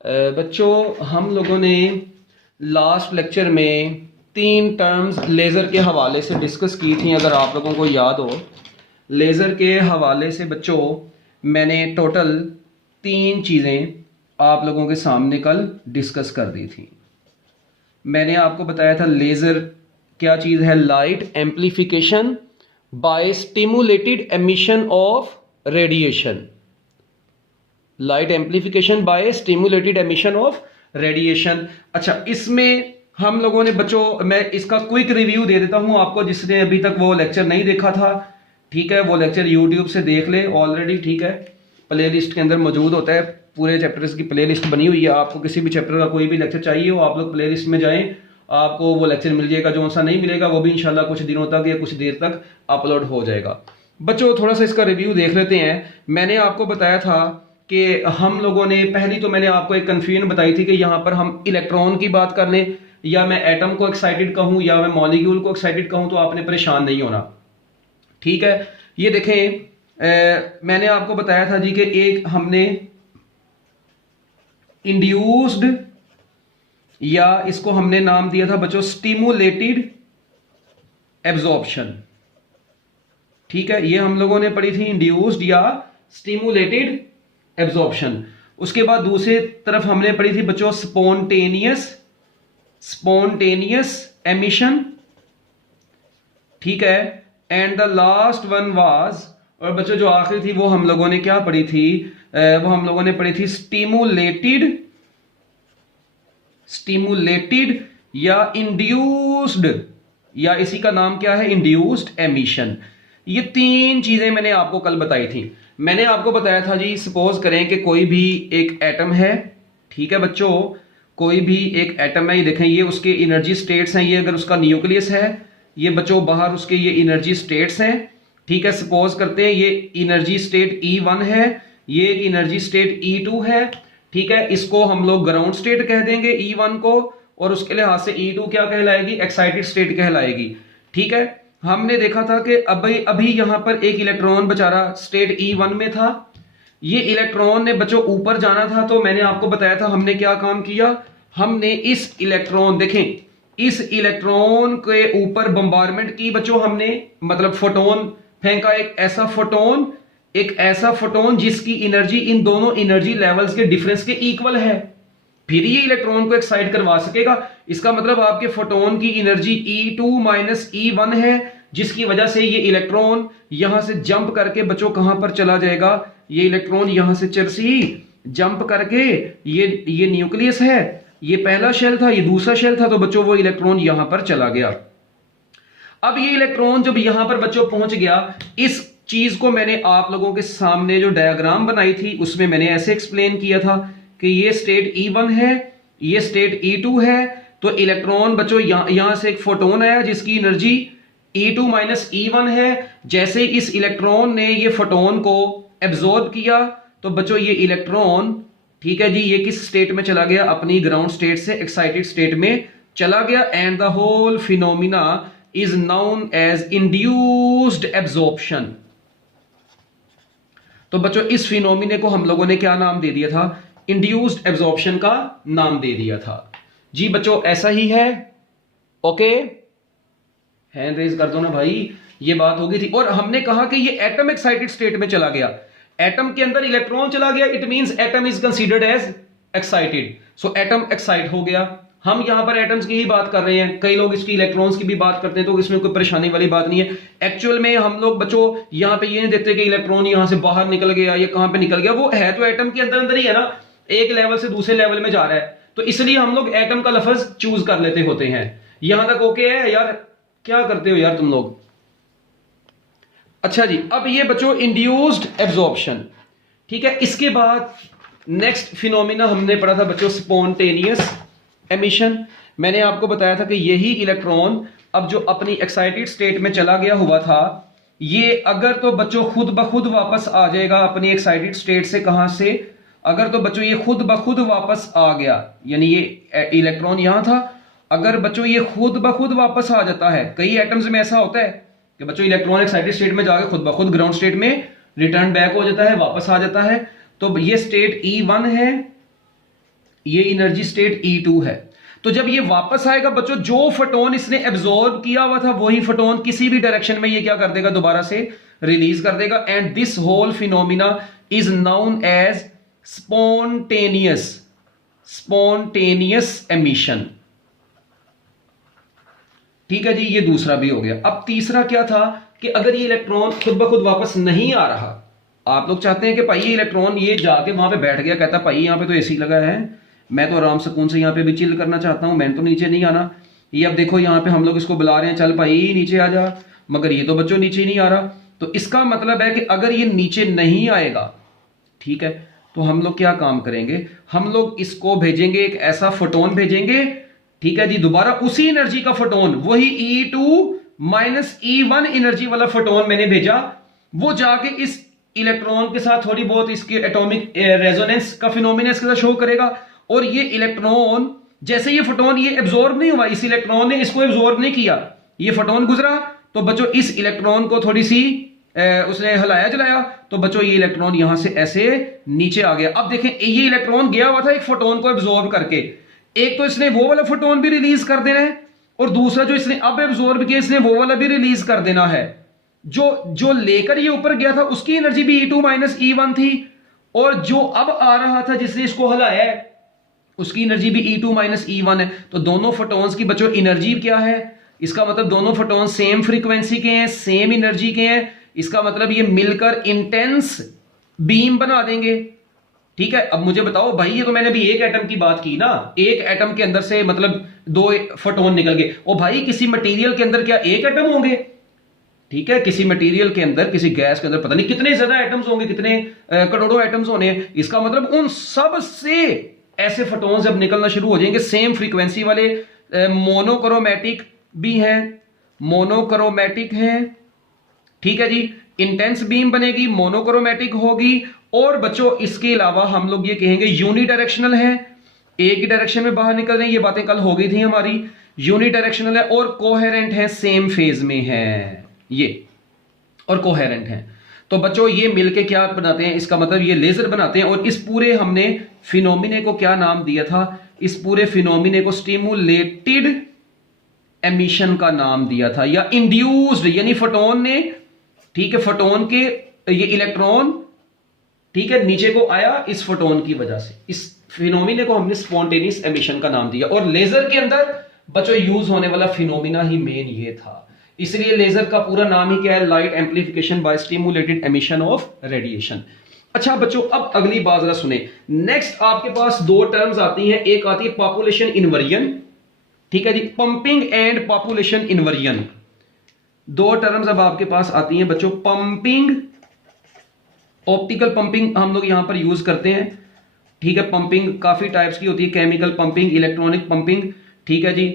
बच्चों हम लोगों ने लास्ट लेक्चर में 3 टर्म्स लेज़र के हवाले से डिस्कस की थी। अगर आप लोगों को याद हो, लेज़र के हवाले से बच्चों मैंने टोटल 3 चीज़ें आप लोगों के सामने कल डिस्कस कर दी थी। मैंने आपको बताया था लेज़र क्या चीज़ है। Light amplification by stimulated emission of radiation. Light amplification by stimulated emission of radiation. अच्छा, इसमें हम लोगों ने बच्चों, मैं इसका क्विक रिव्यू दे देता हूं आपको, जिसने अभी तक वो लेक्चर नहीं देखा था। ठीक है, वो लेक्चर यूट्यूब से देख ले ऑलरेडी। ठीक है, प्ले लिस्ट के अंदर मौजूद होता है, पूरे चैप्टर्स की प्ले लिस्ट बनी हुई है। आपको किसी भी चैप्टर का कोई भी लेक्चर चाहिए हो, आप लोग प्ले लिस्ट में जाएं, आपको वो लेक्चर मिल जाएगा। जो सा नहीं मिलेगा वो भी इंशाल्लाह कुछ दिनों तक या कुछ देर तक अपलोड हो जाएगा। बच्चों थोड़ा सा इसका रिव्यू देख लेते हैं। मैंने आपको बताया था कि हम लोगों ने पहली तो मैंने आपको एक कन्फ्यूजन बताई थी कि यहाँ पर हम इलेक्ट्रॉन की बात कर लें, या मैं एटम को एक्साइटेड कहूँ, या मैं मॉलिक्यूल को एक्साइटेड कहूँ, तो आपने परेशान नहीं होना। ठीक है, ये देखें, मैंने आपको बताया था जी कि एक हमने इंड्यूस्ड, या इसको हमने नाम दिया था बच्चों स्टिमुलेटेड एब्जॉर्प्शन। ठीक है, ये हम लोगों ने पढ़ी थी, इंड्यूस्ड या स्टिमुलेटेड एब्जॉर्प्शन। उसके बाद दूसरी तरफ हमने पढ़ी थी बच्चों स्पॉन्टेनियस एमिशन। ठीक है, and the last one was, और बच्चों जो आखिरी थी वो हम लोगों ने क्या पढ़ी थी, वो हम लोगों ने पढ़ी थी स्टिमुलेटेड या इंड्यूस्ड, या इसी का नाम क्या है, इंड्यूस्ड एमिशन। ये 3 चीजें मैंने आपको कल बताई थी। मैंने आपको बताया था जी, सपोज करें कि कोई भी एक एटम है। ठीक है बच्चों, कोई भी एक एटम है, ये देखें, ये उसके एनर्जी स्टेट्स हैं। ये अगर उसका न्यूक्लियस है, ये बच्चों बाहर उसके ये एनर्जी स्टेट्स हैं। ठीक है, सपोज करते हैं ये एनर्जी स्टेट E1 है, ये एनर्जी स्टेट E2 है। ठीक है, इसको हम लोग ग्राउंड स्टेट कह देंगे E1 को, और उसके लिहाज से E2 क्या कहलाएगी, एक्साइटेड स्टेट कहलाएगी। ठीक है, हमने देखा था कि अभी यहां पर एक इलेक्ट्रॉन बेचारा स्टेट E1 में था। ये इलेक्ट्रॉन ने बच्चों ऊपर जाना था, तो मैंने आपको बताया था हमने क्या काम किया, हमने इस इलेक्ट्रॉन, देखें, इस इलेक्ट्रॉन के ऊपर बम्बारमेंट की बच्चों हमने, मतलब फोटोन फेंका, एक ऐसा फोटोन जिसकी एनर्जी इन दोनों एनर्जी लेवल्स के डिफरेंस के इक्वल है, फिर ये इलेक्ट्रॉन को एक्साइट करवा सकेगा। इसका मतलब आपके फोटोन की एनर्जी E2 माइनस E1 है, जिसकी वजह से ये इलेक्ट्रॉन यहां से जंप करके बच्चों कहां पर चला जाएगा, ये इलेक्ट्रॉन यहां से चर्सी जंप करके, ये न्यूक्लियस है, ये पहला शेल था, ये दूसरा शेल था, तो बच्चों वो इलेक्ट्रॉन यहां पर चला गया। अब ये इलेक्ट्रॉन जब यहां पर बच्चों पहुंच गया, इस चीज को मैंने आप लोगों के सामने जो डायग्राम बनाई थी उसमें मैंने ऐसे एक्सप्लेन किया था कि ये स्टेट E1 है, ये स्टेट E2 है। तो इलेक्ट्रॉन बच्चों यहां से एक फोटोन आया जिसकी एनर्जी E2 माइनस E1 है। जैसे इस इलेक्ट्रॉन ने ये फोटोन को एब्जॉर्ब किया, तो बच्चों ये इलेक्ट्रॉन, ठीक है जी, ये किस स्टेट में चला गया, अपनी ग्राउंड स्टेट से एक्साइटेड स्टेट में चला गया। And the whole phenomena is known as induced absorption. तो बच्चों इस फिनोमिने को हम लोगों ने क्या नाम दे दिया था, इंड्यूस्ड एब्जॉर्प्शन का नाम दे दिया था जी। बच्चों ऐसा ही है, ओके, हैंड रेज कर दो ना भाई, ये बात होगी थी। और हमने कहा कि ये एटम एक्साइटेड स्टेट में चला गया, एटम के अंदर इलेक्ट्रॉन चला गया, it means atom is considered as excited. So atom excite हो गया। हम यहां पर एटम्स की ही बात कर रहे हैं, कई लोग इसकी इलेक्ट्रॉन्स की भी बात करते हैं, तो इसमें कोई परेशानी वाली बात नहीं है। एक्चुअल में हम लोग बच्चों यहां पे ये नहीं देखते कि इलेक्ट्रॉन यहां से बाहर निकल गया, ये कहां पे निकल गया, वो है तो एटम के अंदर अंदर ही है ना, एक लेवल से दूसरे लेवल में जा रहा है, तो इसलिए हम लोग एटम का लफ्ज चूज कर लेते होते हैं। यहां तक ओके है यार, क्या करते हो यार तुम लोग। अच्छा जी, अब ये बच्चों इंड्यूस्ड एब्जॉर्प्शन। ठीक है, इसके बाद नेक्स्ट फिनोमिना हमने पढ़ा था बच्चों स्पॉन्टेनियस एमिशन। मैंने आपको बताया था कि यही इलेक्ट्रॉन अब जो अपनी एक्साइटेड स्टेट में चला गया हुआ था, ये अगर तो बच्चों खुद ब खुद वापस आ जाएगा अपनी एक्साइटेड स्टेट से, कहां से, अगर तो बच्चों ये खुद ब खुद वापस आ गया, यानी ये इलेक्ट्रॉन यहां था, अगर बच्चों ये खुद ब खुद वापस आ जाता है, कई एटम्स में ऐसा होता है कि बच्चों इलेक्ट्रॉन एक्साइटेड स्टेट में जाकर खुद ब खुद ग्राउंड स्टेट में रिटर्न बैक हो जाता है, वापस आ जाता है। तो ये स्टेट E1 है, ये एनर्जी स्टेट E2 है। तो जब ये वापस आएगा बच्चों, जो फोटोन इसने एब्जॉर्ब किया हुआ था वही फोटोन किसी भी डायरेक्शन में ये क्या कर देगा, दोबारा से रिलीज कर देगा। And this whole phenomena is known as spontaneous emission. ठीक है जी, ये दूसरा भी हो गया। अब तीसरा क्या था कि अगर ये इलेक्ट्रॉन खुद ब खुद वापस नहीं आ रहा, आप लोग चाहते हैं कि भाई ये इलेक्ट्रॉन ये जाके वहां पे बैठ गया, कहता भाई यहाँ पे तो एसी लगा है, मैं तो आराम सुकून से यहाँ पे भी चिल करना चाहता हूं, मैंने तो नीचे नहीं आना। ये अब देखो यहाँ पे हम लोग इसको बुला रहे हैं, चल भाई नीचे आ जा, मगर ये तो बच्चों नीचे नहीं आ रहा। तो इसका मतलब है कि अगर ये नीचे नहीं आएगा, ठीक है, तो हम लोग क्या काम करेंगे, हम लोग इसको भेजेंगे, एक ऐसा फोटोन भेजेंगे, ठीक है जी, दोबारा उसी एनर्जी का फोटोन, वही E2 माइनस E1 एनर्जी वाला फोटोन मैंने भेजा, वो जाके इस इलेक्ट्रॉन के साथ थोड़ी बहुत इसकी एटॉमिक रेजोनेंस का फिनोमिना इसके साथ शो करेगा। और ये इलेक्ट्रॉन, जैसे ये फोटोन ये एब्जॉर्ब नहीं हुआ, इस इलेक्ट्रॉन ने इसको एब्जॉर्ब नहीं किया, ये फोटोन गुजरा, तो बच्चों इस इलेक्ट्रॉन को थोड़ी सी उसने हिलाया जलाया, तो बच्चों ये इलेक्ट्रॉन यहां से ऐसे नीचे आ गया। अब देखें, ये इलेक्ट्रॉन गया हुआ था एक फोटोन को एब्जॉर्ब करके, एक तो इसने वो वाला फोटोन भी रिलीज कर देना है, और दूसरा जो इसने अब एब्जॉर्ब किया इसने वो वाला भी रिलीज कर देना है। जो लेकर ये ऊपर गया था उसकी एनर्जी भी E2 माइनस E1 थी, और जो अब आ रहा था जिसने इसको हिलाया है उसकी एनर्जी भी E2 माइनस E1 है। तो दोनों फोटोन्स की बच्चों एनर्जी क्या है, इसका मतलब दोनों फोटोन सेम फ्रीक्वेंसी के हैं, सेम एनर्जी के हैं, इसका मतलब ये मिलकर इंटेंस बीम बना देंगे। ठीक है, अब मुझे बताओ भाई, ये तो मैंने भी एक एटम की बात की ना, एक एटम के अंदर से मतलब दो फोटोन निकल गए। ओ भाई, किसी मटेरियल के अंदर क्या एक एटम होंगे? ठीक है, किसी मटेरियल के अंदर, किसी गैस के अंदर पता नहीं कितने ज्यादा एटम्स होंगे, कितने करोड़ों एटम्स होने। इसका मतलब उन सब से ऐसे फोटोन जब निकलना शुरू हो जाएंगे, सेम फ्रीक्वेंसी वाले, मोनोक्रोमैटिक भी हैं, मोनोक्रोमैटिक हैं, ठीक है जी, इंटेंस बीम बनेगी, मोनोक्रोमैटिक होगी। और बच्चों इसके अलावा हम लोग ये कहेंगे यूनिडायरेक्शनल है, एक ही डायरेक्शन में बाहर निकल रहे हैं, ये बातें कल हो गई थी हमारी। यूनिडायरेक्शनल है और कोहेरेंट है, सेम फेज में है ये, और कोहेरेंट है। तो बच्चों ये मिलके क्या बनाते हैं, इसका मतलब ये लेजर बनाते हैं। और इस पूरे हमने फिनोमिने को क्या नाम दिया था, इस पूरे फिनोमिने को स्टिमुलेटेड एमिशन का नाम दिया था, या इंड्यूस्ड, यानी फोटोन ने, ठीक है, फोटोन के ये इलेक्ट्रॉन, ठीक है, नीचे को आया इस फोटोन की वजह से। इस फिनोमिने को हमने स्पॉन्टेनियस एमिशन का नाम दिया। और लेजर के अंदर बच्चों यूज होने वाला फिनोमिना ही मेन ये था, इसलिए लेजर का पूरा नाम ही क्या है, light amplification by stimulated emission of radiation. अच्छा बच्चों, अब अगली बात जरा सुने। नेक्स्ट आपके पास दो टर्म्स आती हैं, एक आती है पॉपुलेशन इन्वर्जन, ठीक है जी, पंपिंग एंड पॉपुलेशन इन्वर्जन। दो टर्म्स अब आपके पास आती हैं बच्चों, पंपिंग, ऑप्टिकल पंपिंग हम लोग यहां पर यूज करते हैं, ठीक है। पंपिंग काफी टाइप्स की होती है, केमिकल पंपिंग, इलेक्ट्रॉनिक पंपिंग, ठीक है जी।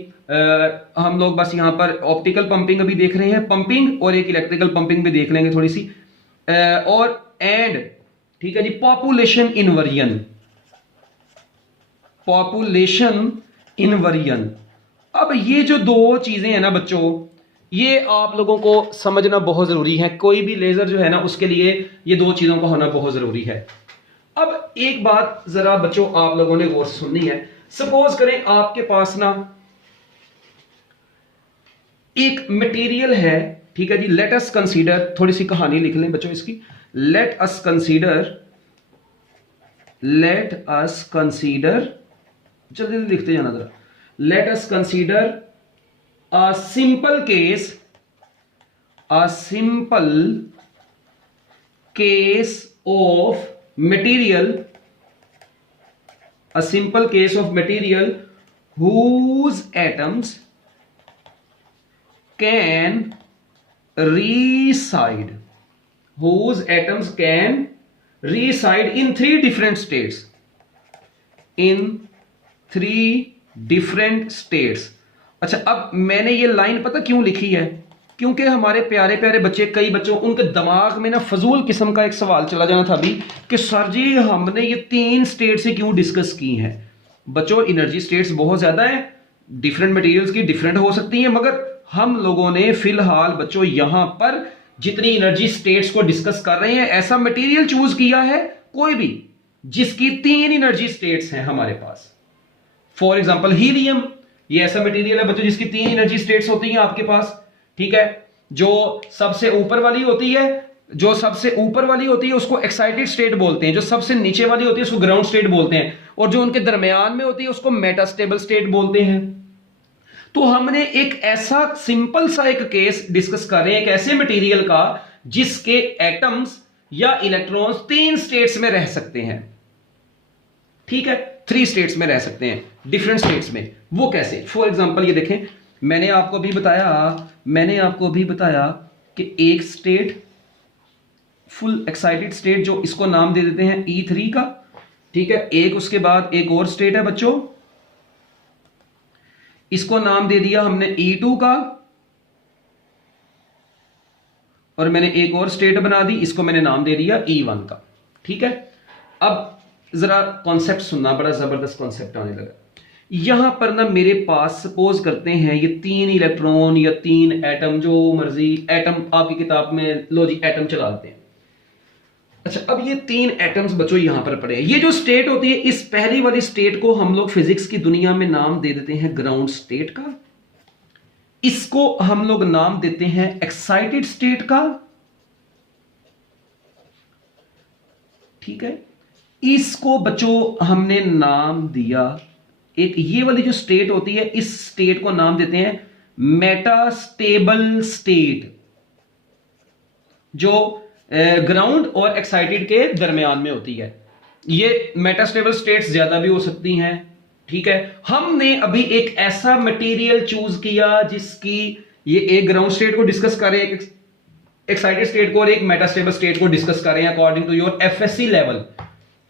हम लोग बस यहां पर ऑप्टिकल पंपिंग अभी देख रहे हैं, पंपिंग, और एक इलेक्ट्रिकल पंपिंग भी देख लेंगे थोड़ी सी, और एंड, ठीक है जी, पॉपुलेशन इन्वर्जन, पॉपुलेशन इन्वर्जन। अब ये जो दो चीजें हैं ना बच्चों, ये आप लोगों को समझना बहुत जरूरी है। कोई भी लेजर जो है ना, उसके लिए ये दो चीजों का होना बहुत जरूरी है। अब एक बात जरा बच्चों आप लोगों ने गौर से सुननी है। सपोज करें आपके पास ना एक मटेरियल है, ठीक है जी, लेट अस कंसीडर, थोड़ी सी कहानी लिख लें बच्चों इसकी, लेट अस कंसीडर, जल्दी लिखते जाना जरा, let us consider a simple case of material, a simple case of material whose atoms can reside in three different states, अच्छा, अब मैंने ये लाइन पता क्यों लिखी है, क्योंकि हमारे प्यारे प्यारे बच्चे, कई बच्चों, उनके दिमाग में ना फजूल किस्म का एक सवाल चला जाना था अभी कि सर जी हमने ये 3 स्टेट से क्यों डिस्कस की हैं। बच्चों एनर्जी स्टेट्स बहुत ज्यादा है, डिफरेंट मटेरियल्स की डिफरेंट हो सकती हैं, मगर हम लोगों ने फिलहाल बच्चों यहां पर जितनी एनर्जी स्टेट्स को डिस्कस कर रहे हैं, ऐसा मटेरियल चूज किया है कोई भी जिसकी 3 एनर्जी स्टेट्स हैं हमारे पास। फॉर एग्जांपल हीलियम, ये ऐसा मटेरियल है बच्चों जिसकी 3 एनर्जी स्टेट्स होती हैं आपके पास, ठीक है। जो सबसे ऊपर वाली होती है, उसको एक्साइटेड स्टेट बोलते हैं, जो सबसे नीचे वाली होती है उसको ग्राउंड स्टेट बोलते हैं, और जो उनके दरमियान में होती है उसको मेटास्टेबल स्टेट बोलते हैं। तो हमने एक ऐसा सिंपल सा एक केस डिस्कस कर रहे हैं, एक ऐसे मटेरियल का जिसके एटम्स या इलेक्ट्रॉन्स 3 स्टेट्स में रह सकते हैं, ठीक है, 3 स्टेट्स में रह सकते हैं, डिफरेंट स्टेट्स में। वो कैसे? फॉर एग्जांपल ये देखें, मैंने आपको भी बताया कि एक स्टेट फुल एक्साइटेड स्टेट, जो इसको नाम दे देते हैं E3 का, ठीक है। एक उसके बाद एक और स्टेट है बच्चों, इसको नाम दे दिया हमने E2 का, और मैंने एक और स्टेट बना दी, इसको मैंने नाम दे दिया E1 का, ठीक है। अब जरा कॉन्सेप्ट सुनना, बड़ा जबरदस्त कॉन्सेप्ट आने लगा। यहां पर ना मेरे पास सपोज करते हैं ये 3 इलेक्ट्रॉन या 3 एटम, जो मर्जी एटम आपकी किताब में लो जी एटम चला देते हैं। अच्छा, अब ये 3 एटम्स बच्चों यहां पर पड़े हैं। ये जो स्टेट होती है, इस पहली वाली स्टेट को हम लोग फिजिक्स की दुनिया में नाम दे देते हैं ग्राउंड स्टेट का, इसको हम लोग नाम देते हैं एक्साइटेड स्टेट का, ठीक है। इसको बच्चों हमने नाम दिया, एक ये वाली जो स्टेट होती है, इस स्टेट को नाम देते हैं मेटास्टेबल स्टेट, जो ग्राउंड और एक्साइटेड के दरमियान में होती है। ये मेटास्टेबल स्टेट्स ज्यादा भी हो सकती हैं, ठीक है। हमने अभी एक ऐसा मटेरियल चूज किया जिसकी ये एक ग्राउंड स्टेट को डिस्कस कर रहे हैं, एक एक्साइटेड स्टेट को और एक मेटास्टेबल स्टेट को डिस्कस कर रहे हैं according to your FSc level.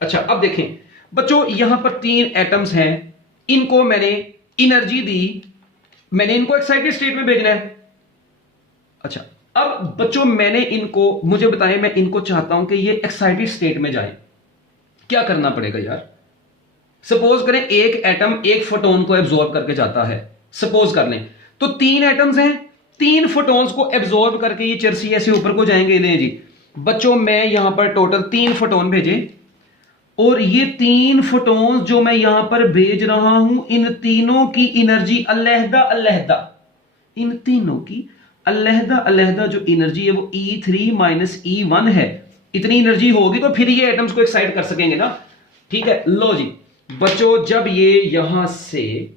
अच्छा, अब देखें बच्चों, यहां पर 3 एटम्स हैं, इनको मैंने एनर्जी दी, मैंने इनको एक्साइटेड स्टेट में भेजना है। अच्छा, अब बच्चों मैंने इनको, मुझे बताएं, मैं इनको चाहता हूं कि ये एक्साइटेड स्टेट में जाए, क्या करना पड़ेगा यार? सपोज करें एक एटम एक फोटोन को एब्जॉर्ब करके जाता है, सपोज कर लें, तो 3 एटम्स हैं, 3 फोटोन्स को एब्जॉर्ब करके ये चर्सी ऐसे ऊपर को जाएंगे। ले जी बच्चों, मैं यहां पर टोटल 3 फोटोन भेजे, और ये 3 फोटोन्स जो मैं यहां पर भेज रहा हूं, इन तीनों की एनर्जी अलहदा अलहदा, इन तीनों की अलहदा अलहदा जो एनर्जी है वो E3 माइनस E1 है। इतनी एनर्जी होगी तो फिर ये एटम्स को एक्साइट कर सकेंगे ना, ठीक है। लो जी बच्चों, जब ये यहां से,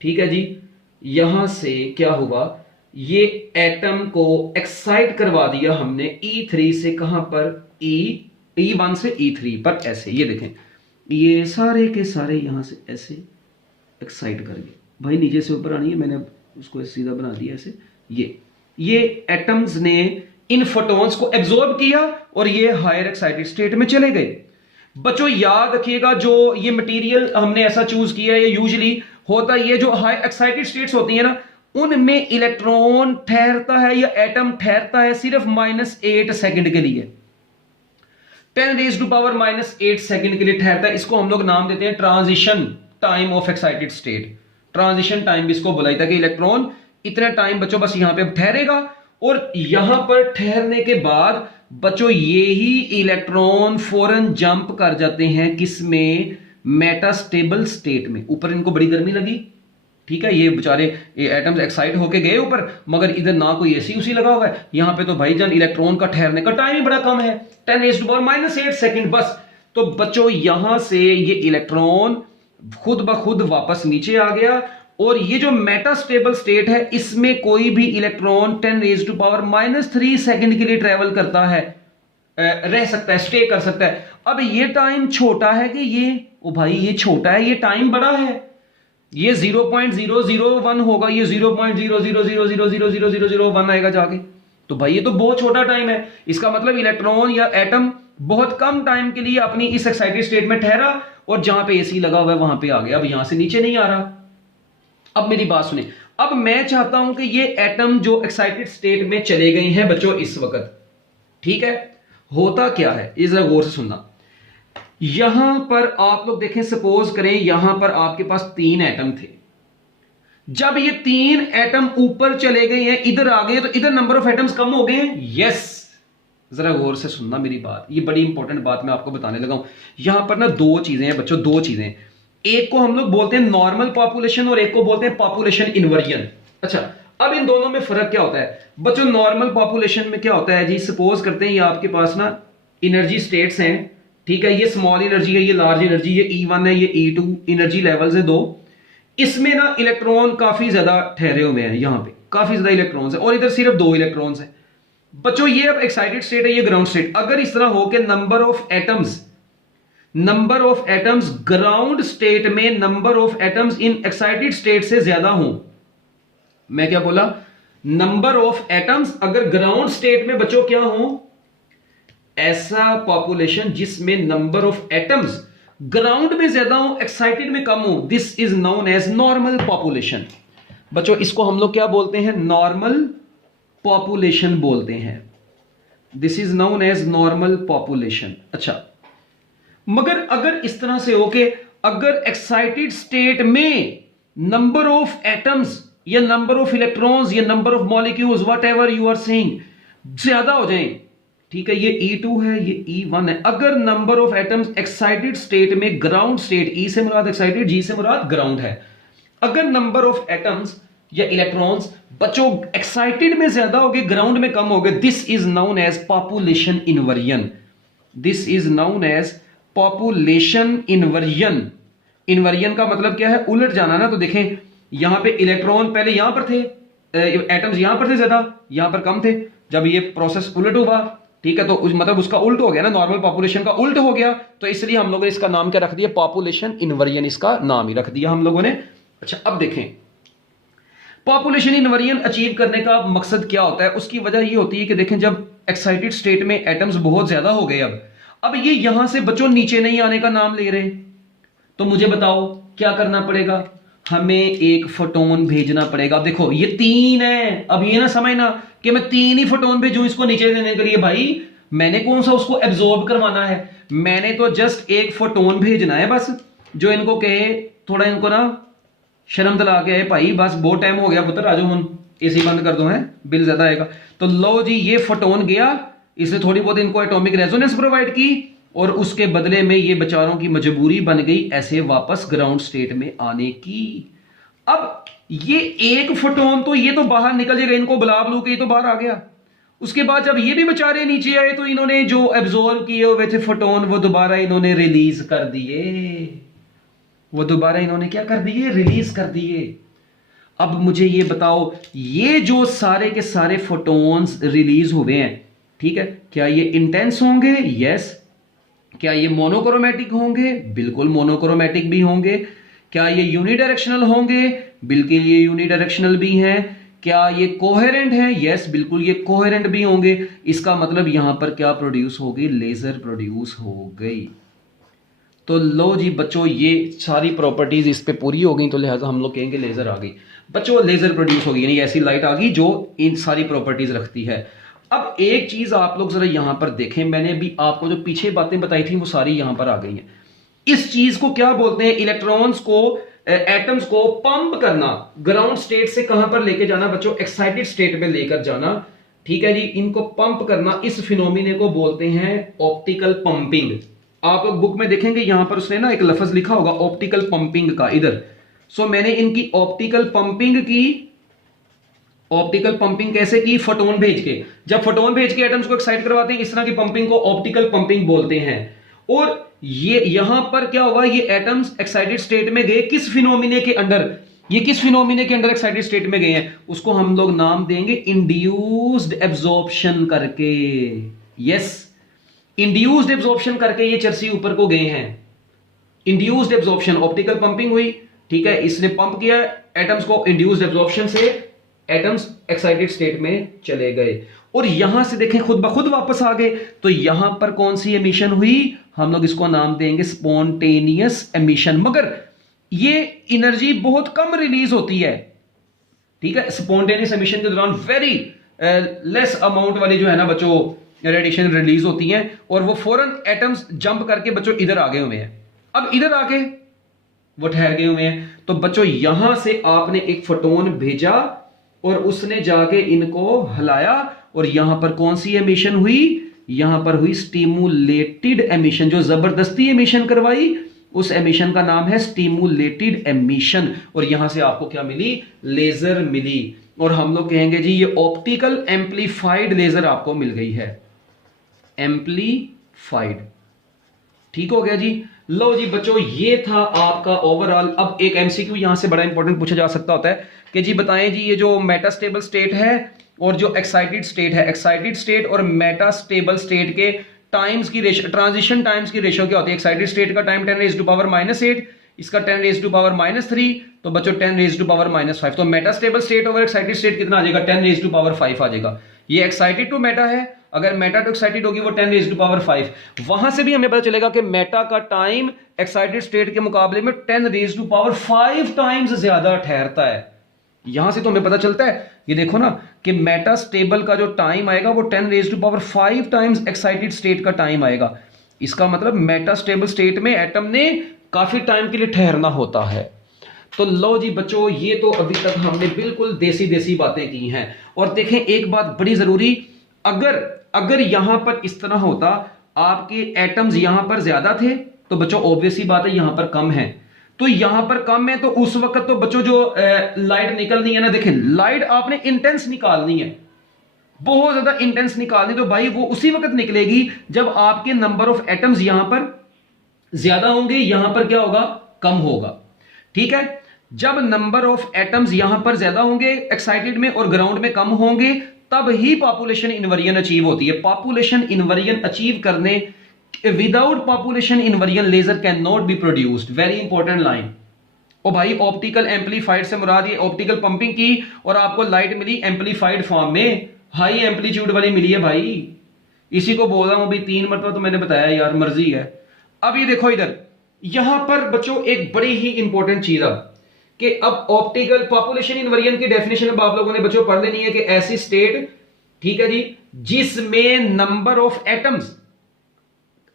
ठीक है जी, यहां से क्या हुआ, ये एटम को एक्साइट करवा दिया हमने E3 से, कहां पर, E1 से E3 पर, ऐसे ये देखें, ये सारे के सारे यहां से ऐसे एक्साइट कर गए। भाई नीचे से ऊपर आनी है, मैंने उसको सीधा बना दिया ऐसे। ये एटम्स ने इन फोटॉन्स को एब्जॉर्ब किया और ये हायर एक्साइटेड स्टेट में चले गए। बच्चों याद रखिएगा, जो ये मटेरियल हमने ऐसा चूज किया है, यूजुअली होता है, ये जो हाई एक्साइटेड स्टेट्स होती है ना, उनमें इलेक्ट्रॉन ठहरता है या एटम ठहरता है सिर्फ -8 सेकंड के लिए, 10⁻⁻8 सेकंड के लिए ठहरता है। इसको हम लोग नाम देते हैं transition time of excited state. Transition time भी इसको बुलाई था कि इलेक्ट्रॉन इतना टाइम बच्चों बस यहां पे ठहरेगा, और यहां पर ठहरने के बाद बच्चों ये ही इलेक्ट्रॉन फौरन जंप कर जाते हैं किसमें, मेटास्टेबल स्टेट में। ऊपर इनको बड़ी गर्मी लगी, ठीक है, ये बेचारे ये एटम्स एक्साइट होके गए ऊपर, मगर इधर ना कोई एसी उसी लगा हुआ है, यहां पे तो भाईजान इलेक्ट्रॉन का ठहरने का टाइम ही बड़ा कम है, 10⁻⁻8 सेकंड बस। तो बच्चों यहां से ये इलेक्ट्रॉन खुद ब खुद वापस नीचे आ गया, और ये जो मेटास्टेबल स्टेट है इसमें कोई भी इलेक्ट्रॉन 10⁻³ सेकंड के लिए ट्रेवल करता है, रह सकता है, स्टे कर सकता है। अब ये टाइम छोटा है कि ये, ओ भाई ये छोटा है, ये टाइम बड़ा है, ये 0.001 होगा, ये 0.000000001 आएगा जाके, तो भाई ये तो बहुत छोटा टाइम है। इसका मतलब इलेक्ट्रॉन या एटम बहुत कम टाइम के लिए अपनी इस एक्साइटेड स्टेट में ठहरा, और जहां पे एसी लगा हुआ है वहां पे आ गया, अब यहां से नीचे नहीं आ रहा। अब मेरी बात सुने, अब मैं चाहता हूं कि ये एटम जो एक्साइटेड स्टेट में चले गए हैं बच्चों इस वक्त, ठीक है, होता क्या है, इस जरा गौर से सुनना। यहां पर आप लोग देखें, सपोज करें यहां पर आपके पास 3 एटम थे, जब ये 3 एटम ऊपर चले गए हैं, इधर आ गए, तो इधर नंबर ऑफ एटम्स कम हो गए हैं, यस। जरा गौर से सुनना मेरी बात, ये बड़ी इंपॉर्टेंट बात मैं आपको बताने लगा हूं। यहां पर ना 2 चीजें हैं बच्चों, 2 चीजें। एक को हम लोग बोलते हैं नॉर्मल पॉपुलेशन और एक को बोलते हैं पॉपुलेशन इन्वर्जन। अच्छा, अब इन दोनों में फर्क क्या होता है बच्चों? नॉर्मल पॉपुलेशन में क्या होता है जी, सपोज करते हैं ये आपके पास ना एनर्जी स्टेट्स हैं, ठीक है, ये स्मॉल एनर्जी है, ये लार्ज एनर्जी, ये E1 है, ये E2, एनर्जी लेवल्स है दो। इसमें ना इलेक्ट्रॉन काफी ज्यादा ठहरे हुए हैं, यहां पे काफी ज्यादा इलेक्ट्रॉन्स है और इधर सिर्फ दो इलेक्ट्रॉन्स है बच्चों। ये अब एक्साइटेड स्टेट है, ये ग्राउंड स्टेट। अगर इस तरह हो कि number of atoms ground state में number of atoms in excited state से ज्यादा हो, मैं क्या बोला, नंबर ऑफ एटम्स अगर ग्राउंड स्टेट में बच्चों क्या हो, ऐसा पॉपुलेशन जिसमें नंबर ऑफ एटम्स ग्राउंड में ज्यादा हो एक्साइटेड में कम हो, this is known as normal population. बच्चों इसको हम लोग क्या बोलते हैं? नॉर्मल पॉपुलेशन बोलते हैं। This is known as normal population. अच्छा, मगर अगर इस तरह से हो कि अगर एक्साइटेड स्टेट में नंबर ऑफ एटम्स या नंबर ऑफ इलेक्ट्रॉन्स या number of molecules whatever you are saying ज्यादा हो जाएं, ठीक है, ये E2 है, ये E1 है, अगर number of atoms excited state में ग्राउंड स्टेट, E से मुराद एक्साइटेड, G से मुराद ग्राउंड है, अगर नंबर ऑफ एटम्स या इलेक्ट्रॉन्स बच्चों एक्साइटेड में ज्यादा हो गए ग्राउंड में कम हो गए, this is known as population inversion. This is known as population inversion. Inversion का मतलब क्या है? उलट जाना ना। तो देखें यहां पे इलेक्ट्रॉन पहले यहां पर थे, एटम्स यहां पर थे ज्यादा, यहां पर कम थे। जब ये प्रोसेस उलट हुआ, ठीक है, तो मतलब उसका उल्ट हो गया ना, नॉर्मल पॉपुलेशन का उल्ट हो गया, तो इसलिए हम लोगों ने इसका नाम क्या रख दिया? पॉपुलेशन इन्वर्जन, इसका नाम ही रख दिया हम लोगों ने। अच्छा, अब देखें पॉपुलेशन इन्वर्जन अचीव करने का मकसद क्या होता है? उसकी वजह ये होती है कि देखें जब एक्साइटेड स्टेट में एटम्स बहुत ज्यादा हो गए, अब ये यहां से बच्चों नीचे नहीं आने का नाम ले रहे, तो मुझे बताओ क्या करना पड़ेगा? हमें एक फोटोन भेजना पड़ेगा। अब देखो ये 3 है, अब ये ना समझना कि मैं 3 ही फोटोन भेजूं इसको नीचे देने के लिए। भाई मैंने कौन सा उसको एब्जॉर्ब करवाना है? मैंने तो जस्ट एक फोटोन भेजना है बस, जो इनको कहे, थोड़ा इनको ना शर्म दिला के, भाई बस बहुत टाइम हो गया पुत्र, आ जाओ हम एसी बंद कर दो, है बिल ज्यादा आएगा। तो लो जी, ये फोटोन गया, इसने थोड़ी बहुत इनको एटॉमिक रेजोनेंस प्रोवाइड की और उसके बदले में ये बेचारों की मजबूरी बन गई ऐसे वापस ग्राउंड स्टेट में आने की। अब ये एक फोटोन तो ये तो बाहर निकल जाएगा, इनको बुला बुलू के ये तो बाहर आ गया। उसके बाद जब ये भी बेचारे नीचे आए तो इन्होंने जो एब्जॉर्ब किए हुए थे फोटोन वो दोबारा इन्होंने रिलीज कर दिए। वो दोबारा इन्होंने क्या कर दिए? रिलीज कर दिए। अब मुझे ये बताओ, ये जो सारे के सारे फोटोन्स रिलीज हुए हैं, ठीक है, क्या ये इंटेंस होंगे? यस। क्या ये मोनोक्रोमेटिक होंगे? बिल्कुल मोनोक्रोमेटिक भी होंगे। क्या ये यूनिडायरेक्शनल होंगे? बिल्कुल ये यूनिडायरेक्शनल भी हैं। क्या ये कोहेरेंट है? यस, बिल्कुल ये कोहेरेंट भी होंगे। इसका मतलब यहां पर क्या प्रोड्यूस हो गई? लेजर प्रोड्यूस हो गई। तो लो जी बच्चों, ये सारी प्रॉपर्टीज इस पे पूरी हो गई, तो लिहाजा हम लोग कहेंगे लेजर आ गई। बच्चों लेजर प्रोड्यूस हो गई, यानी ऐसी लाइट आ गई जो इन सारी प्रॉपर्टीज रखती है। अब एक चीज आप लोग जरा यहां पर देखें, मैंने भी आपको जो पीछे बातें बताई थी वो सारी यहां पर आ गई हैं। इस चीज को क्या बोलते हैं? इलेक्ट्रॉन्स को, एटम्स को पंप करना, ग्राउंड स्टेट से कहां पर लेके जाना बच्चों? एक्साइटेड स्टेट में लेकर जाना, ठीक है जी। इनको पंप करना, इस फिनोमिने को बोलते हैं ऑप्टिकल पंपिंग। आप लोग बुक में देखेंगे यहां पर उसने ना एक लफ्ज लिखा होगा ऑप्टिकल पंपिंग का, इधर। सो मैंने इनकी ऑप्टिकल पंपिंग की। ऑप्टिकल पंपिंग कैसे की? फोटोन भेज के। जब फोटोन भेज के एटम्स को एक्साइट करवाते हैं, इस तरह की पंपिंग को ऑप्टिकल पंपिंग बोलते हैं। और ये यहां पर क्या हुआ? ये एटम्स एक्साइटेड स्टेट में गए किस फिनोमिने के अंडर? ये किस फिनोमिने के अंडर एक्साइटेड स्टेट में गए हैं? उसको हम लोग नाम देंगे इंड्यूस्ड एब्जॉर्प्शन करके। यस, इंड्यूस्ड एब्जॉर्प्शन करके ये चर्सी ऊपर को गए हैं। इंड्यूस्ड एब्जॉर्प्शन, ऑप्टिकल पंपिंग हुई, ठीक है, इसने पंप किया एटम्स को, इंड्यूस्ड एब्जॉर्प्शन से एटम्स एक्साइटेड स्टेट में चले गए और यहां से देखें खुद ब खुद वापस आ गए। तो यहां पर कौन सी एमिशन हुई? हम लोग इसको नाम देंगे स्पॉन्टेनियस एमिशन। मगर ये एनर्जी बहुत कम रिलीज होती है, ठीक है। स्पॉन्टेनियस एमिशन के दौरान वेरी लेस अमाउंट वाली जो है ना बच्चों रेडिएशन रिलीज होती है और वो फौरन एटम्स जंप करके बच्चों इधर आ गए हुए हैं। अब इधर आके वो ठहर गए हुए हैं। तो बच्चों यहां से आपने एक फोटोन भेजा और उसने जाके इनको हिलाया और यहां पर कौन सी एमिशन हुई? यहां पर हुई स्टिमुलेटेड एमिशन। जो जबरदस्ती एमिशन करवाई उस एमिशन का नाम है स्टिमुलेटेड एमिशन, और यहां से आपको क्या मिली? लेजर मिली। और हम लोग कहेंगे जी ये ऑप्टिकल एम्पलीफाइड लेजर आपको मिल गई है, एम्पलीफाइड। ठीक हो गया जी। लो जी बच्चों, ये था आपका ओवरऑल। अब एक एमसीक्यू यहां से बड़ा इंपॉर्टेंट पूछा जा सकता होता है कि जी बताएं जी ये जो मेटास्टेबल स्टेट है और जो एक्साइटेड स्टेट है, एक्साइटेड स्टेट और मेटास्टेबल स्टेट के टाइम्स की रेशियो, ट्रांजिशन टाइम्स की रेशियो क्या होती है? एक्साइटेड स्टेट का टाइम 10⁻⁻8, इसका 10⁻⁻3, तो बच्चों 10⁻⁻5। तो metastable state over excited state कितना आ जाएगा? 10⁻5 आ जाएगा। ये एक्साइटेड टू मेटा है, अगर मेटा टू एक्साइटेड होगी वो 10⁻5। वहां से भी हमें पता चलेगा कि मेटा का टाइम एक्साइटेड स्टेट के मुकाबले में 10⁻5 टाइम्स ज्यादा ठहरता है। यहां से तो हमें पता चलता है, ये देखो ना कि मेटा स्टेबल का जो टाइम आएगा वो 10⁻5 टाइम्स एक्साइटेड स्टेट का टाइम आएगा। इसका मतलब मेटा स्टेबल स्टेट में एटम ने काफी टाइम के लिए ठहरना होता है। तो लो जी बच्चों, ये तो अभी तक हमने बिल्कुल देसी देसी बातें की हैं। और देखें एक बात बड़ी जरूरी, अगर यहां पर इस तरह होता, आपके एटम्स यहां पर ज्यादा थे तो बच्चों ऑब्वियस ही बात है यहां पर कम है। तो यहां पर कम है तो उस वक्त तो बच्चों जो लाइट निकलनी है ना, देखें लाइट आपने इंटेंस निकालनी है, बहुत ज्यादा इंटेंस निकालनी, तो भाई वो उसी वक्त निकलेगी जब आपके नंबर ऑफ एटम्स यहां पर ज्यादा होंगे, यहां पर क्या होगा? कम होगा। ठीक है, जब नंबर ऑफ एटम्स यहां पर ज्यादा होंगे एक्साइटेड में और ग्राउंड में कम होंगे, तब ही पॉपुलेशन इनवर्जन अचीव होती है। पॉपुलेशन इनवर्जन अचीव करने, without population inversion laser can not be produced. Very important line. ओ भाई, ऑप्टिकल एम्पलीफाइड से मुराद ये ऑप्टिकल पंपिंग की और आपको लाइट मिली एम्पलीफाइड फॉर्म में, हाई एम्पलीट्यूड वाली मिली है भाई। इसी को बोल रहा हूं अभी 3 मरतबा तो मैंने बताया यार, मर्जी है। अब ये देखो इधर, यहां पर बच्चों एक बड़ी ही इंपॉर्टेंट चीज है कि अब ऑप्टिकल पॉपुलेशन इनवर्जन की डेफिनेशन अब आप लोगों ने बच्चों पढ़ लेनी है कि ऐसी स्टेट, ठीक है जी, जिसमें number of atoms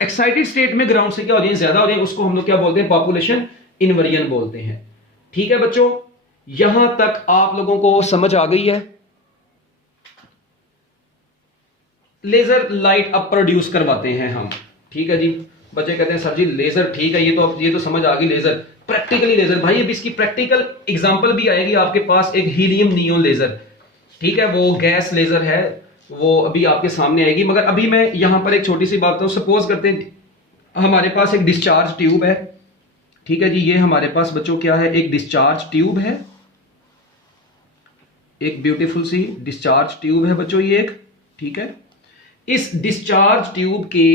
excited state में ग्राउंड से क्या हो जाए? ज्यादा हो जाए, उसको हम लोग क्या बोलते हैं? पॉपुलेशन इनवर्जन बोलते हैं। ठीक है बच्चों, यहां तक आप लोगों को समझ आ गई है? लेजर लाइट अब प्रोड्यूस करवाते हैं हम। ठीक है जी, बच्चे कहते हैं सर जी लेजर ठीक है, ये तो समझ आ गई लेजर, प्रैक्टिकली लेजर। भाई अब इसकी प्रैक्टिकल एग्जांपल भी आएगी आपके पास, एक हीलियम नियोन लेजर। ठीक है, वो गैस लेजर है, वो अभी आपके सामने आएगी। मगर अभी मैं यहां पर एक छोटी सी बात बताऊं। सपोज करते हैं हमारे पास एक डिस्चार्ज ट्यूब है। ठीक है जी, ये हमारे पास बच्चों क्या है? एक डिस्चार्ज ट्यूब है, एक ब्यूटीफुल सी डिस्चार्ज ट्यूब है बच्चों ये एक। ठीक है, इस डिस्चार्ज ट्यूब के,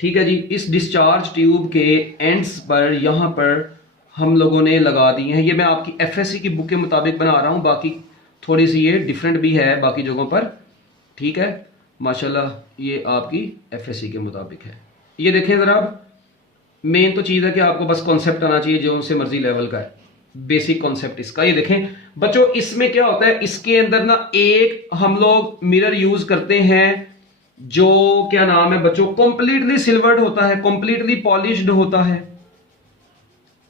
ठीक है जी, इस डिस्चार्ज ट्यूब के एंड्स पर यहां पर हम लोगों ने लगा दिए हैं। ये मैं आपकी एफएससी की बुक के मुताबिक बना रहा हूं, बाकी थोड़ी सी ये डिफरेंट भी है बाकी जगहों पर। ठीक है, माशाल्लाह ये आपकी एफएससी के मुताबिक है। ये देखें जरा, आप मेन तो चीज है कि आपको बस कॉन्सेप्ट आना चाहिए जो उनसे मर्जी लेवल का है, बेसिक कॉन्सेप्ट इसका। ये देखें बच्चों, इसमें क्या होता है? इसके अंदर ना एक हम लोग मिरर यूज करते हैं जो क्या नाम है बच्चों? कंप्लीटली सिल्वर्ड होता है, कंप्लीटली पॉलिश्ड होता है,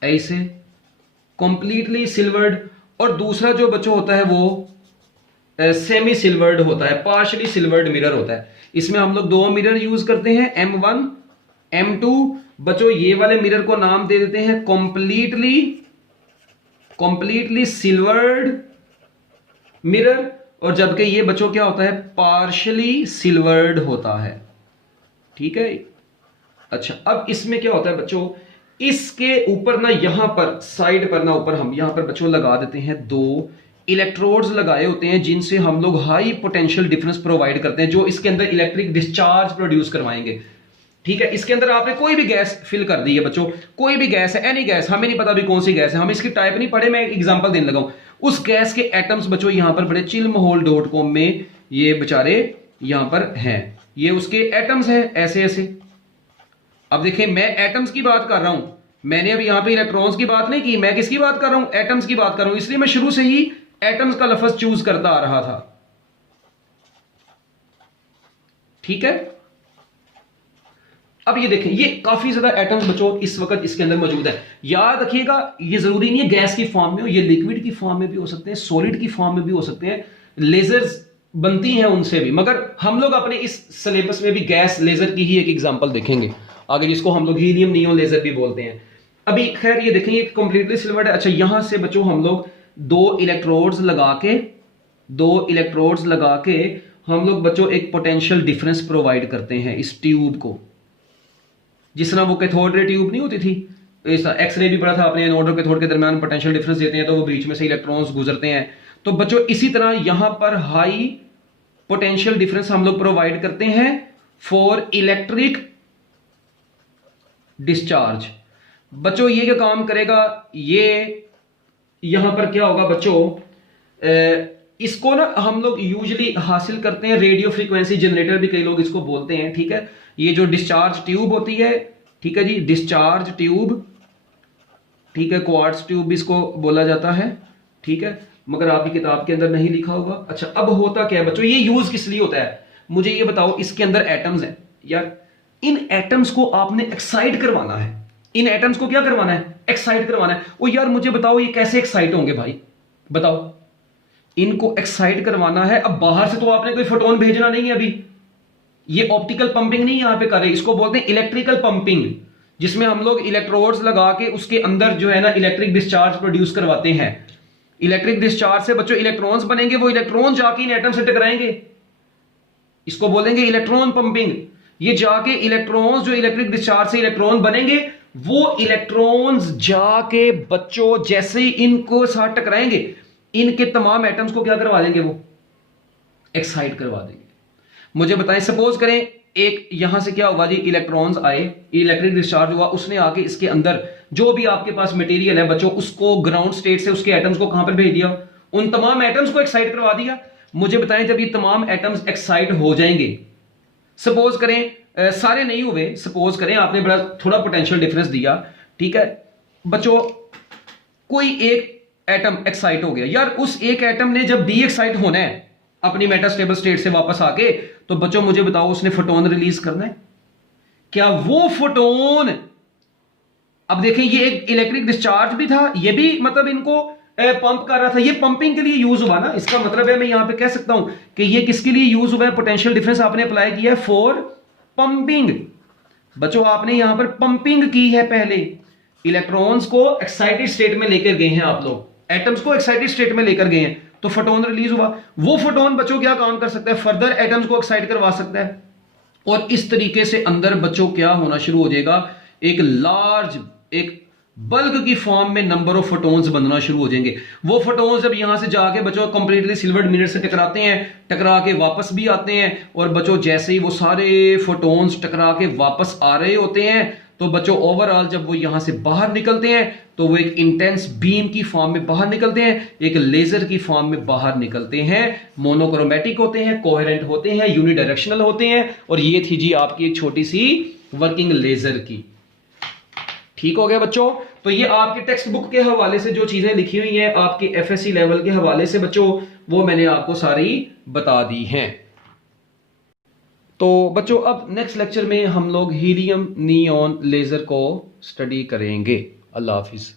ऐसे कंप्लीटली सिल्वर्ड। और दूसरा जो बच्चों होता है वो सेमी सिल्वर्ड होता है, पार्शली सिल्वर्ड मिरर होता है। इसमें हम लोग 2 मिरर यूज करते हैं, M1 M2। बच्चों ये वाले मिरर को नाम दे देते हैं कंप्लीटली सिल्वर्ड मिरर, और जबकि ये बच्चों क्या होता है? पार्शली सिल्वर्ड होता है। ठीक है, अच्छा अब इसमें क्या होता है बच्चों? इसके ऊपर ना, यहां पर साइड पर ना, ऊपर हम यहां पर बच्चों लगा देते हैं 2 इलेक्ट्रोड्स लगाए होते हैं जिनसे हम लोग हाई पोटेंशियल डिफरेंस प्रोवाइड करते हैं, जो इसके अंदर इलेक्ट्रिक डिस्चार्ज प्रोड्यूस करवाएंगे। ठीक है, इसके अंदर आपने कोई भी गैस फिल कर दी है बच्चों, कोई भी गैस है, एनी गैस, हमें नहीं पता भी कौन सी गैस है, हम इसकी टाइप नहीं पढ़े, मैं एक एग्जांपल देने लगा हूं। उस गैस के एटम्स बच्चों यहां पर बड़े chilmhole.com में ये बेचारे यहां पर हैं, ये उसके एटम्स हैं ऐसे ऐसे। अब देखें मैं एटम्स की बात कर रहा हूं, मैंने अब यहां पे इलेक्ट्रॉन्स की बात नहीं की, मैं किसकी बात कर रहा हूं? एटम्स की बात कर रहा हूं। इसलिए मैं शुरू से ही एटम्स का लफ्ज चूज करता आ रहा था। ठीक है, अब ये देखें, ये काफी ज्यादा एटम्स बच्चों इस वक्त इसके अंदर मौजूद है। याद रखिएगा, ये जरूरी नहीं है गैस की फॉर्म में हो, ये लिक्विड की फॉर्म में भी हो सकते हैं, सॉलिड की फॉर्म में भी हो सकते हैं, लेजर्स बनती हैं उनसे भी। मगर हम लोग अपने इस सिलेबस में भी गैस लेजर की ही एक एग्जांपल देखेंगे आगे, जिसको हम लोग हीलियम नियोन लेजर भी बोलते हैं। अभी खैर ये देखें ये कंप्लीटली सिल्वर्ड है। अच्छा यहां से बच्चों हम लोग दो इलेक्ट्रोड्स लगा के हम लोग बच्चों एक पोटेंशियल डिफरेंस प्रोवाइड करते हैं इस ट्यूब को, जिस तरह वो कैथोड रे ट्यूब नहीं होती थी, एक्सरे भी पढ़ा था आपने, एनोड और कैथोड के दरमियान पोटेंशियल डिफरेंस देते हैं तो वो बीच में से इलेक्ट्रॉन्स गुजरते हैं। तो बच्चों इसी तरह यहां पर हाई पोटेंशियल डिफरेंस हम लोग प्रोवाइड करते हैं फॉर इलेक्ट्रिक डिस्चार्ज। बच्चों ये क्या काम करेगा, ये यहां पर क्या होगा बच्चों, इसको ना हम लोग यूजुअली हासिल करते हैं, रेडियो फ्रीक्वेंसी जनरेटर भी कई लोग इसको बोलते हैं, ठीक है। ये जो डिस्चार्ज ट्यूब होती है, ठीक है जी, डिस्चार्ज ट्यूब, ठीक है, क्वार्ट्ज ट्यूब भी इसको बोला जाता है, ठीक है, मगर आपकी किताब के अंदर नहीं लिखा होगा। अच्छा अब होता क्या है बच्चों, ये यूज किस लिए होता है मुझे ये बताओ। इसके अंदर एटम्स हैं यार, इन एटम्स को आपने एक्साइट करवाना है, इन एटम्स को क्या करवाना है, एक्साइट करवाना है। ओ यार मुझे बताओ ये कैसे एक्साइट होंगे भाई, बताओ। इनको एक्साइट करवाना है, अब बाहर से तो आपने कोई फोटोन भेजना नहीं है अभी, ये ऑप्टिकल पंपिंग नहीं यहां पे कर रहे, इसको बोलते हैं इलेक्ट्रिकल पंपिंग, जिसमें हम लोग इलेक्ट्रोड्स लगा के उसके अंदर जो है ना इलेक्ट्रिक डिस्चार्ज प्रोड्यूस करवाते हैं। इलेक्ट्रिक डिस्चार्ज से बच्चों इलेक्ट्रॉन्स बनेंगे, वो इलेक्ट्रॉन जाके इन एटम से टकराएंगे, इसको बोलेंगे इलेक्ट्रॉन पंपिंग। ये जाके इलेक्ट्रॉन्स जो इलेक्ट्रिक डिस्चार्ज से इलेक्ट्रॉन बनेंगे, वो इलेक्ट्रॉन्स जाके बच्चों जैसे ही इनको साथ टकराएंगे, इनके तमाम एटम्स को क्या करवा देंगे, वो एक्साइट करवा देंगे। मुझे बताएं, सपोज करें एक यहां से क्या हुआ जी, इलेक्ट्रॉन्स आए, इलेक्ट्रिक डिस्चार्ज हुआ, उसने आके इसके अंदर जो भी आपके पास मटेरियल है बच्चों, उसको ग्राउंड स्टेट से उसके एटम्स को कहां पर भेज दिया, उन तमाम एटम्स को एक्साइट करवा दिया। मुझे बताएं जब ये तमाम एटम्स एक्साइट हो जाएंगे, सपोज करें सारे नहीं हुए, सपोज करें आपने बड़ा थोड़ा पोटेंशियल डिफरेंस दिया, ठीक है बच्चों, कोई एक एटम एक्साइट हो गया यार, उस एक एटम ने जब डी एक्साइट होना है अपनी मेटास्टेबल स्टेट से वापस आके, तो बच्चों मुझे बताओ उसने फोटोन रिलीज करना है, क्या वो फोटोन, अब देखें ये एक इलेक्ट्रिक डिस्चार्ज भी था, ये भी मतलब इनको पंप कर रहा था, ये पंपिंग के लिए यूज हुआ ना, इसका मतलब है मैं यहां पे कह सकता हूं कि ये किसके लिए यूज हुआ है, पोटेंशियल डिफरेंस आपने अप्लाई किया है फॉर पंपिंग। बच्चों आपने यहां पर पंपिंग की है, पहले इलेक्ट्रॉन्स को एक्साइटेड स्टेट में लेकर गए हैं आप लोग, एटम्स को एक्साइटेड स्टेट में लेकर गए हैं, तो फोटोन रिलीज हुआ। वो फोटोन बच्चों क्या काम कर सकता है, फर्दर एटम्स को एक्साइट करवा सकता है, और इस तरीके से अंदर बच्चों क्या होना शुरू हो जाएगा, एक लार्ज, एक बल्क की फॉर्म में नंबर ऑफ फोटोन्स बनना शुरू हो जाएंगे। वो फोटोन्स जब यहां से जाके बच्चों कंप्लीटली सिल्वर्ड मिरर से टकराते हैं, टकरा के वापस भी आते हैं, और बच्चों जैसे ही वो सारे फोटोन्स टकरा के वापस आ रहे होते हैं, तो बच्चों ओवरऑल जब वो यहां से बाहर निकलते हैं तो वो एक इंटेंस बीम की फॉर्म में बाहर निकलते हैं, एक लेजर की फॉर्म में बाहर निकलते हैं, मोनोक्रोमेटिक होते हैं, कोहेरेंट होते हैं, यूनिडायरेक्शनल होते हैं। और ये थी जी आपकी एक छोटी सी वर्किंग लेजर की। ठीक हो गया बच्चों, तो ये आपके टेक्स्ट बुक के हवाले से जो चीजें लिखी हुई हैं आपके एफएससी लेवल के हवाले से बच्चों, वो मैंने आपको सारी बता दी हैं। तो बच्चों अब नेक्स्ट लेक्चर में हम लोग हीलियम नियॉन लेजर को स्टडी करेंगे। अल्लाह हाफिज।